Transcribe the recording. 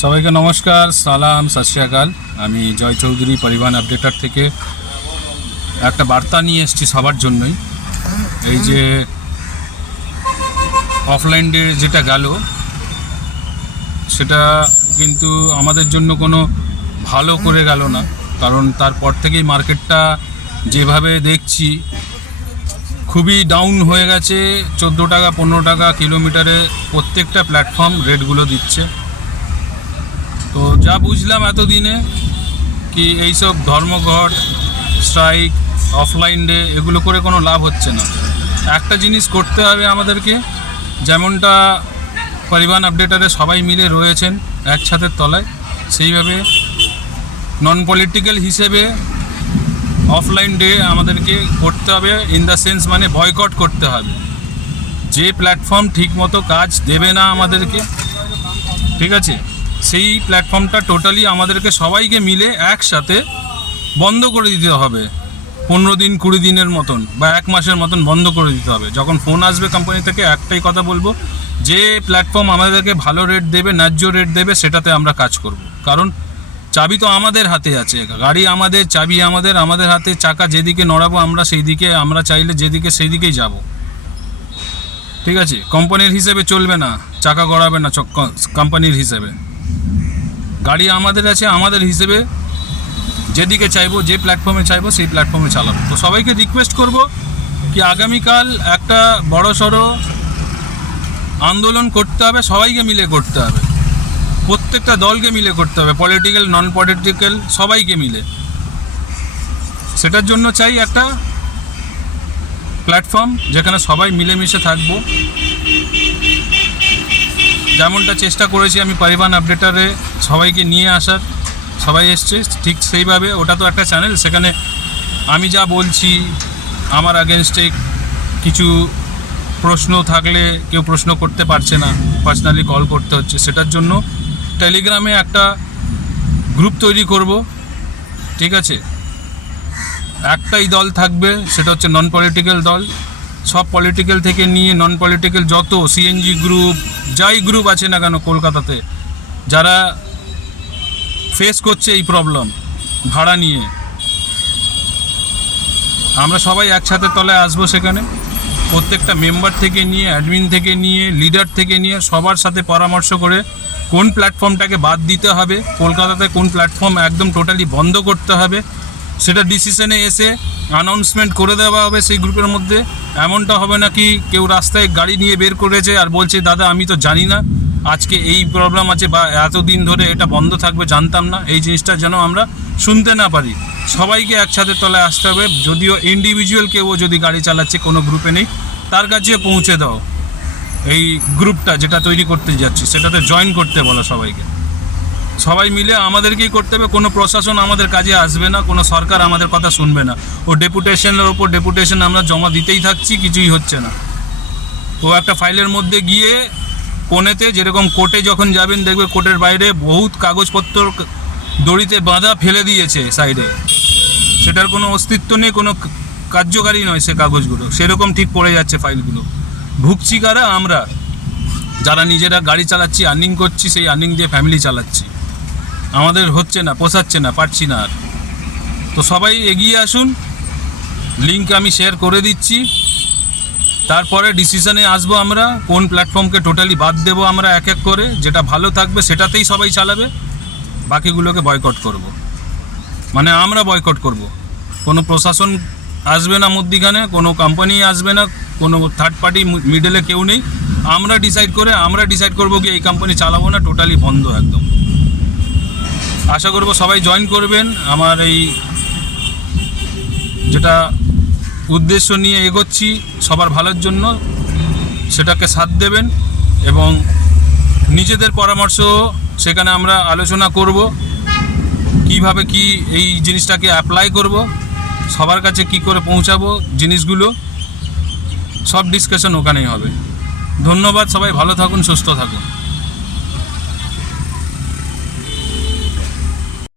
সবাইকে নমস্কার, সালাম, সত শ্রী আকাল। আমি জয় চৌধুরী পরিবহন আপডেটার থেকে একটা বার্তা নিয়ে এসেছি সবার জন্যই। এই যে অফলাইন ডে যেটা গেল, সেটা কিন্তু আমাদের জন্য কোনো ভালো করে গেল না। কারণ তারপর থেকেই মার্কেটটা যেভাবে দেখছি খুবই ডাউন হয়ে গেছে। 14 টাকা 15 টাকা কিলোমিটারে প্রত্যেকটা প্ল্যাটফর্ম রেটগুলো দিচ্ছে। তো যা বুঝলাম এতদিনে কি এইসব ধর্মঘট, স্ট্রাইক, অফলাইন ডে এগুলো করে কোনো লাভ হচ্ছে না। একটা জিনিস করতে হবে আমাদেরকে, যেমনটা পরিবহন আপডেটারে সবাই মিলে রয়েছেন এক ছাদের তলায়, সেইভাবে নন পলিটিক্যাল হিসেবে অফলাইন ডে আমাদেরকে করতে হবে। ইন দ্য সেন্স মানে বয়কট করতে হবে। যে প্ল্যাটফর্ম ঠিকমতো কাজ দেবে না আমাদেরকে, ঠিক আছে, সেই প্ল্যাটফর্মটা টোটালি আমাদেরকে সবাইকে মিলে একসাথে বন্ধ করে দিতে হবে। 15 দিন 20 দিনের মতন বা 1 মাসের মতন বন্ধ করে দিতে হবে। যখন ফোন আসবে কোম্পানি থেকে, একটাই কথা বলবো, যে প্ল্যাটফর্ম আমাদেরকে ভালো রেট দেবে, ন্যায্য রেট দেবে, সেটাতে আমরা কাজ করব। কারণ চাবি তো আমাদের হাতে আছে, গাড়ি আমাদের, চাবি আমাদের, আমাদের হাতে। চাকা যেদিকে নড়াবো আমরা সেই দিকে, আমরা চাইলে যেদিকে সেই দিকেই যাব, ঠিক আছে। কোম্পানির হিসেবে চলবে না, চাকা গড়াবে না কোম্পানির হিসেবে। গাড়ি আমাদের আছে, আমাদের হিসেবে যেদিকে চাইবো, যে প্ল্যাটফর্মে চাইবো সেই প্ল্যাটফর্মে চালাবো। তো সবাইকে রিকোয়েস্ট করব কি আগামীকাল একটা বড়সড় আন্দোলন করতে হবে, সবাইকে মিলে করতে হবে, প্রত্যেকটা দলকে মিলে করতে হবে, পলিটিক্যাল নন পলিটিক্যাল সবাইকে মিলে। সেটার জন্য চাই একটা প্ল্যাটফর্ম যেখানে সবাই মিলেমিশে থাকবো। যেমনটা চেষ্টা করেছি আমি পরিবহন আপডেটারে সবাইকে নিয়ে আসার, সবাই এসছে ঠিক সেইভাবে। ওটা তো একটা চ্যানেল, সেখানে আমি যা বলছি, আমার আগেনস্টে কিছু প্রশ্ন থাকলে কেউ প্রশ্ন করতে পারছে না, পার্সোনালি কল করতে হচ্ছে। সেটার জন্য টেলিগ্রামে একটা গ্রুপ তৈরি করব, ঠিক আছে। একটাই দল থাকবে, সেটা হচ্ছে নন পলিটিক্যাল দল। সব পলিটিক্যাল থেকে নিয়ে নন পলিটিক্যাল যত সিএনজি গ্রুপ, যাই গ্রুপ আছে না কেন কলকাতাতে, যারা ফেস করছে এই প্রবলেম ভাড়া নিয়ে, আমরা সবাই একসাথে তলায় আসবো। সেখানে প্রত্যেকটা মেম্বার থেকে নিয়ে, অ্যাডমিন থেকে নিয়ে, লিডার থেকে নিয়ে সবার সাথে পরামর্শ করে কোন প্ল্যাটফর্মটাকে বাদ দিতে হবে, কলকাতাতে কোন প্ল্যাটফর্ম একদম টোটালি বন্ধ করতে হবে, সেটা ডিসিশনে এসে অ্যানাউন্সমেন্ট করে দেওয়া হবে সেই গ্রুপের মধ্যে। এমনটা হবে না কি কেউ রাস্তায় গাড়ি নিয়ে বের করেছে আর বলছে দাদা আমি তো জানি না আজকে এই প্রবলেম আছে বা এতদিন ধরে এটা বন্ধ থাকবে, জানতাম না। এই জিনিসটা যেন আমরা শুনতে না পারি। সবাইকে একসাথে তলায় আসতে হবে। যদিও ইন্ডিভিজুয়াল কেউ যদি গাড়ি চালাচ্ছে, কোনো গ্রুপে নেই, তার কাছে পৌঁছে দাও এই গ্রুপটা যেটা তৈরি করতে যাচ্ছি, সেটাতে জয়েন করতে বলো সবাইকে। সবাই মিলে আমাদেরকেই করতে হবে। কোনো প্রশাসন আমাদের কাজে আসবে না, কোনো সরকার আমাদের কথা শুনবে না। ও ডেপুটেশনের ওপর ডেপুটেশন আমরা জমা দিতেই থাকছি, কিছুই হচ্ছে না। ও একটা ফাইলের মধ্যে গিয়ে কোণেতে, যেরকম কোর্টে যখন যাবেন দেখবে কোর্টের বাইরে বহুত কাগজপত্র দড়িতে বাঁধা ফেলে দিয়েছে সাইডে, সেটার কোনো অস্তিত্ব নেই, কোনো কার্যকারী নয় সে কাগজগুলো, সেরকম ঠিক পড়ে যাচ্ছে ফাইলগুলো। ভুগছি কারা? আমরা, যারা নিজেরা গাড়ি চালাচ্ছি, আর্নিং করছি, সেই আর্নিং দিয়ে ফ্যামিলি চালাচ্ছি। আমাদের হচ্ছে না, পোষাচ্ছে না, পারছি না আর। তো সবাই এগিয়ে আসুন, লিঙ্ক আমি শেয়ার করে দিচ্ছি। তারপরে ডিসিশনে আসবো আমরা কোন প্ল্যাটফর্মকে টোটালি বাদ দেবো আমরা এক এক করে। যেটা ভালো থাকবে সেটাতেই সবাই চালাবে, বাকিগুলোকে বয়কট করব। মানে আমরা বয়কট করব। কোনো প্রশাসন আসবে না মধ্যিখানে, কোনো কোম্পানি আসবে না, কোনো থার্ড পার্টি মিডলে কেউ নেই। আমরা ডিসাইড করবো কি এই কোম্পানি চালাবো না, টোটালি বন্ধ একদম। আশা করব সবাই জয়েন করবেন। আমার এই যেটা উদ্দেশ্য নিয়ে এগোচ্ছি সবার ভালোর জন্য, সেটাকে সাথ দেবেন এবং নিজেদের পরামর্শ সেখানে আমরা আলোচনা করব, কিভাবে কি এই জিনিসটাকে অ্যাপ্লাই করব, সবার কাছে কি করে পৌঁছাবো জিনিসগুলো, সব ডিসকাশন ওখানেই হবে। ধন্যবাদ, সবাই ভালো থাকুন, সুস্থ থাকুন।